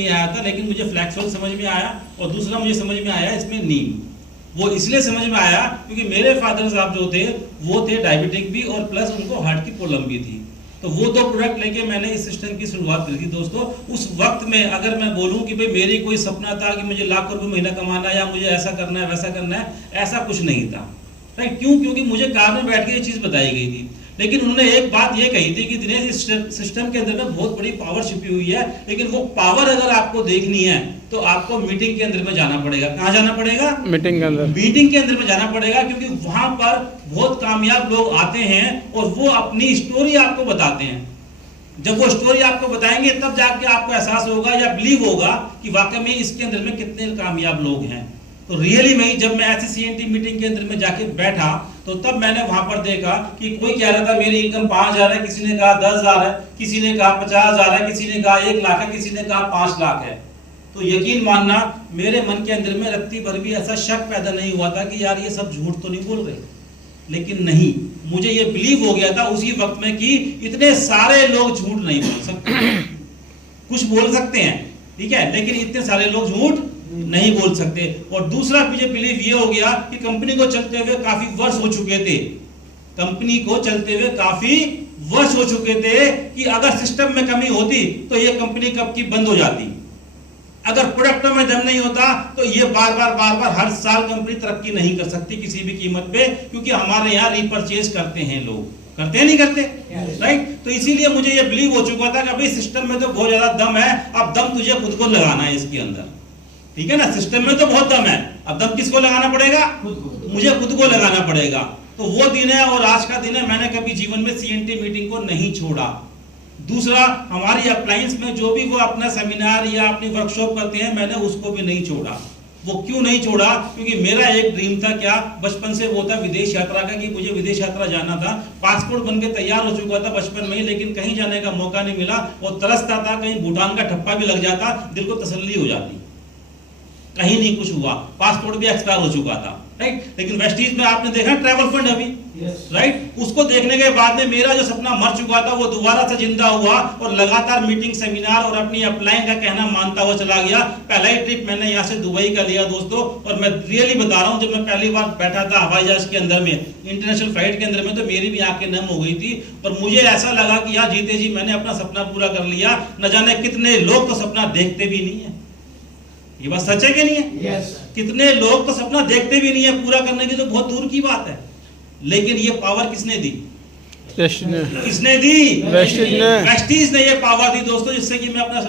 नहीं आया था, लेकिन मुझे फ्लेक्सुअल समझ में आया और दूसरा मुझे समझ में आया इसमें नीम। वो इसलिए समझ में आया क्योंकि मेरे फादर साहब जो थे वो थे डायबिटिक भी और प्लस उनको हार्ट की प्रॉब्लम भी थी। तो वो दो प्रोडक्ट लेके मैंने इस सिस्टम की शुरुआत करी थी दोस्तों। उस वक्त में अगर मैं बोलूं कि भाई मेरी कोई सपना था कि मुझे लाखों रुपए महीना कमाना या मुझे ऐसा करना है वैसा करना है, ऐसा कुछ नहीं था। राइट? क्यों? क्योंकि मुझे कार में बैठ के ये चीज बताई गई थी। लेकिन उन्होंने एक बात ये कही थी कि दिनेश इस सिस्टम के अंदर में बहुत बड़ी पावर छिपी हुई है, लेकिन वो पावर अगर आपको देखनी है तो आपको मीटिंग के अंदर में जाना पड़ेगा। कहाँ जाना पड़ेगा? मीटिंग के अंदर। मीटिंग के अंदर में जाना पड़ेगा, क्योंकि वहां पर बहुत कामयाब लोग आते हैं और वो अपनी स्टोरी आपको बताते हैं। जब वो स्टोरी आपको बताएंगे तब जाके आपको एहसास होगा या बिलीव होगा कि वाकई में इसके अंदर में कितने कामयाब लोग हैं। तो रियली में जब मैं ऐसी सीएनटी मीटिंग के अंदर में जाके बैठा तो तब मैंने वहां पर देखा कि कोई कह रहा था मेरी इनकम 5,000 है, किसी ने कहा 10,000 है, किसी ने कहा 50,000 है, किसी ने कहा 1 लाख है, किसी ने कहा 5 लाख है। तो यकीन मानना मेरे मन के अंदर में रत्ती भर भी ऐसा शक पैदा नहीं हुआ था कि यार ये सब झूठ तो नहीं बोल रहे। लेकिन नहीं, मुझे ये बिलीव हो गया था उसी वक्त में कि इतने सारे लोग झूठ नहीं बोल सकते। कुछ बोल सकते हैं, ठीक है, लेकिन इतने सारे लोग झूठ नहीं बोल सकते। और दूसरा मुझे बिलीव ये हो गया कि कंपनी को चलते हुए काफी वर्ष हो चुके थे, कंपनी को चलते हुए काफी वर्ष हो चुके थे कि अगर सिस्टम में कमी होती तो ये कंपनी कब की बंद हो जाती। अगर प्रोडक्टों में दम नहीं होता तो ये बार बार हर साल कंपनी तरक्की नहीं कर सकती किसी भी कीमत पे, क्योंकि हमारे यहाँ रिपर्चेज करते हैं लोग, करते हैं नहीं करते, राइट? तो इसीलिए मुझे ये बिलीव हो चुका था कि भाई सिस्टम में तो बहुत ज्यादा दम है, अब दम तुझे खुद को लगाना है इसके अंदर, ठीक है ना? सिस्टम में तो बहुत दम है, अब दम किसको लगाना पड़ेगा? मुझे खुद को लगाना पड़ेगा। तो वो दिन है और आज का दिन है, मैंने कभी जीवन में सीएनटी मीटिंग को नहीं छोड़ा। दूसरा, हमारी अप्लायंस में जो भी वो अपना सेमिनार या अपनी वर्कशॉप करते हैं, मैंने उसको भी नहीं छोड़ा। वो क्यों नहीं छोड़ा? क्योंकि मेरा एक ड्रीम था, क्या बचपन से वो था, विदेश यात्रा का, कि मुझे विदेश यात्रा जाना था। पासपोर्ट बन के तैयार हो चुका था बचपन में ही, लेकिन कहीं जाने का मौका नहीं मिला और तरसता था कहीं भूटान का ठप्पा भी लग जाता, दिल को तसल्ली हो जाती। कहीं नहीं कुछ हुआ, पासपोर्ट भी एक्सपायर हो चुका था, राइट? लेकिन वेस्टीज में आपने देखा ट्रैवल फंड अभी, राइट? उसको देखने के बाद में मेरा जो सपना मर चुका था वो दोबारा से जिंदा हुआ और लगातार मीटिंग, सेमिनार और अपनी अपलाइन का कहना मानता हुआ चला गया। पहला ही ट्रिप मैंने यहाँ से दुबई का लिया दोस्तों, और मैं रियली बता रहा हूँ, जब मैं पहली बार बैठा था हवाई जहाज के अंदर में, इंटरनेशनल फ्लाइट के अंदर में, तो मेरी भी आंखें नम हो गई थी और मुझे ऐसा लगा कि यार जीते जी मैंने अपना सपना पूरा कर लिया। न जाने कितने लोग तो सपना देखते भी नहीं है, ये बात सच है कि नहीं है? yes, कितने लोग तो सपना देखते भी नहीं है, पूरा करने की तो बहुत दूर की बात है। लेकिन ये पावर किसने दी? किसने दी? वेस्टीज ने वेस्टीज ने ये पावर दी दोस्तों, जिससे कि मैं अपना